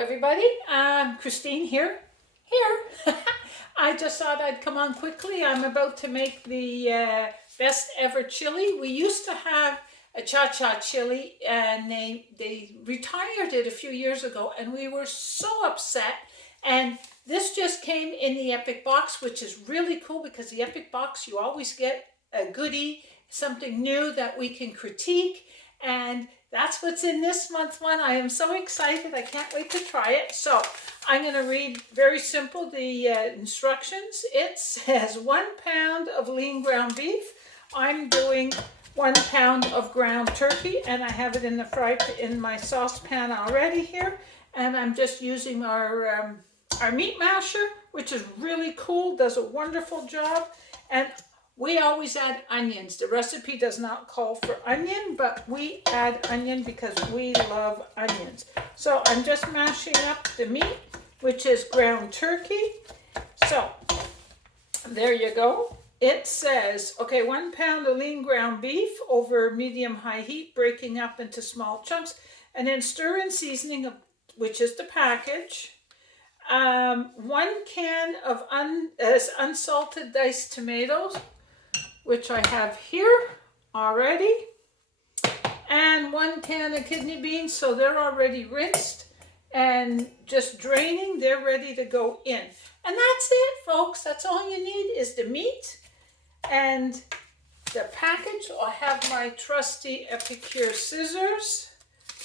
everybody. Christine here. I just thought I'd come on quickly. I'm about to make the best ever chili. We used to have a cha-cha chili and they retired it a few years ago and we were so upset. And this just came in the Epic box, which is really cool because the Epic box, you always get a goodie, something new that we can critique. And that's what's in this month's one. I am so excited. I can't wait to try it. So I'm going to read very simple the instructions. It says 1 pound of lean ground beef. I'm doing 1 pound of ground turkey and I have it in the in my saucepan already here. And I'm just using our meat masher, which is really cool, does a wonderful job. And we always add onions. The recipe does not call for onion, but we add onion because we love onions. So I'm just mashing up the meat, which is ground turkey. So there you go. It says, okay, 1 pound of lean ground beef over medium-high heat, breaking up into small chunks, and then stir in seasoning, which is the package. 1 can of unsalted diced tomatoes, which I have here already, and 1 can of kidney beans, so they're already rinsed and just draining. They're ready to go in. And that's it, folks. That's all you need is the meat and the package. I have my trusty Epicure scissors.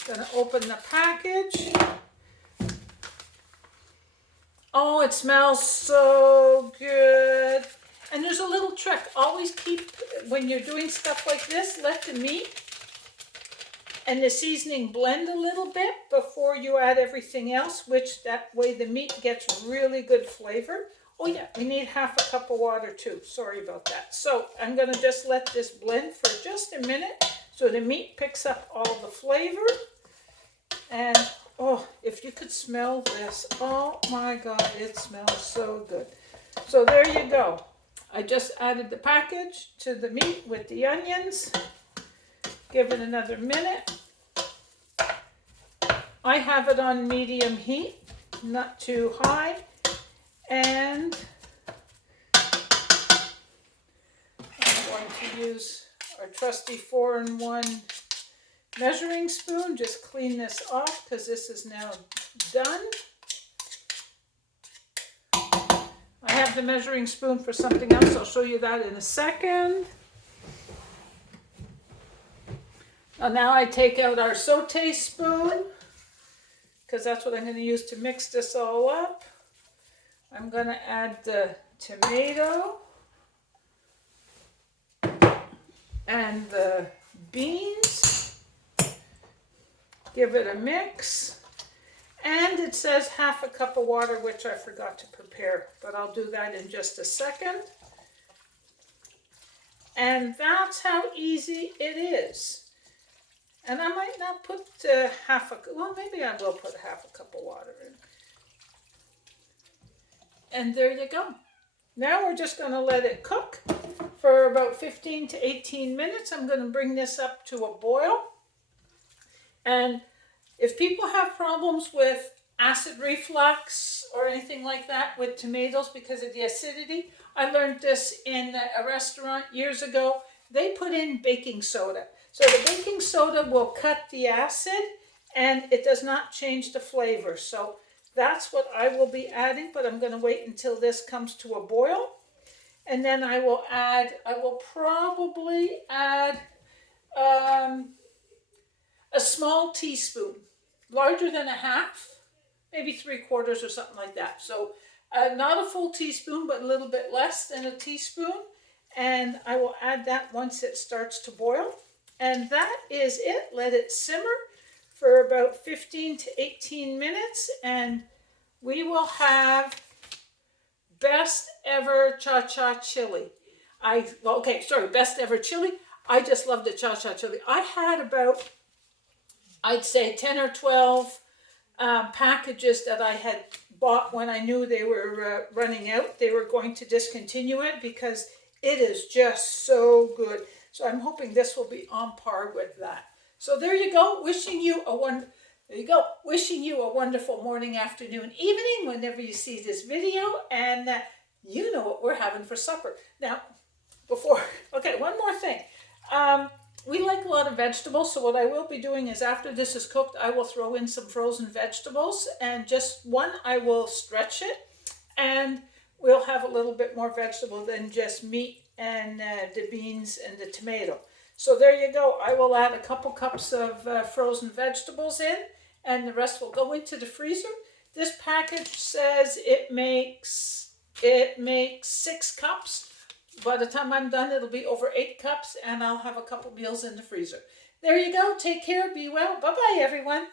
Gonna open the package. Oh, it smells so good. And there's a little trick. Always keep, when you're doing stuff like this, let the meat and the seasoning blend a little bit before you add everything else, which that way the meat gets really good flavor. Oh yeah, we need ½ a cup of water too. Sorry about that. So I'm gonna just let this blend for just a minute so the meat picks up all the flavor. And oh, if you could smell this, oh my God, it smells so good. So there you go. I just added the package to the meat with the onions. Give it another minute. I have it on medium heat, not too high. And I'm going to use our trusty 4-in-1 measuring spoon. Just clean this off because this is now done. I have the measuring spoon for something else. I'll show you that in a second. Now I take out our saute spoon because that's what I'm going to use to mix this all up. I'm going to add the tomato and the beans. Give it a mix. And it says ½ a cup of water, which I forgot to prepare, but I'll do that in just a second. And that's how easy it is. And I might not put well, maybe I will put ½ a cup of water in. And there you go. Now we're just going to let it cook for about 15 to 18 minutes. I'm going to bring this up to a boil. And if people have problems with acid reflux or anything like that with tomatoes because of the acidity, I learned this in a restaurant years ago. They put in baking soda. So the baking soda will cut the acid and it does not change the flavor. So that's what I will be adding, but I'm going to wait until this comes to a boil. And then I will probably add a small teaspoon, larger than ½ maybe 3/4 or something like that. So not a full teaspoon, but a little bit less than a teaspoon. And I will add that once it starts to boil. And that is it. Let it simmer for about 15 to 18 minutes. And we will have best ever cha-cha chili. Best ever chili. I just love the cha-cha chili. I had about, I'd say 10 or 12 packages that I had bought when I knew they were running out. They were going to discontinue it because it is just so good. So I'm hoping this will be on par with that. So there you go. Wishing you There you go. Wishing you a wonderful morning, afternoon, evening, whenever you see this video. And you know what we're having for supper. Now, okay, one more thing. We like a lot of vegetables, so what I will be doing is after this is cooked, I will throw in some frozen vegetables, and just one, I will stretch it, and we'll have a little bit more vegetable than just meat and the beans and the tomato. So there you go. I will add a couple cups of frozen vegetables in, and the rest will go into the freezer. This package says it makes 6 cups. By the time I'm done, it'll be over 8 cups, and I'll have a couple meals in the freezer. There you go. Take care. Be well. Bye-bye, everyone.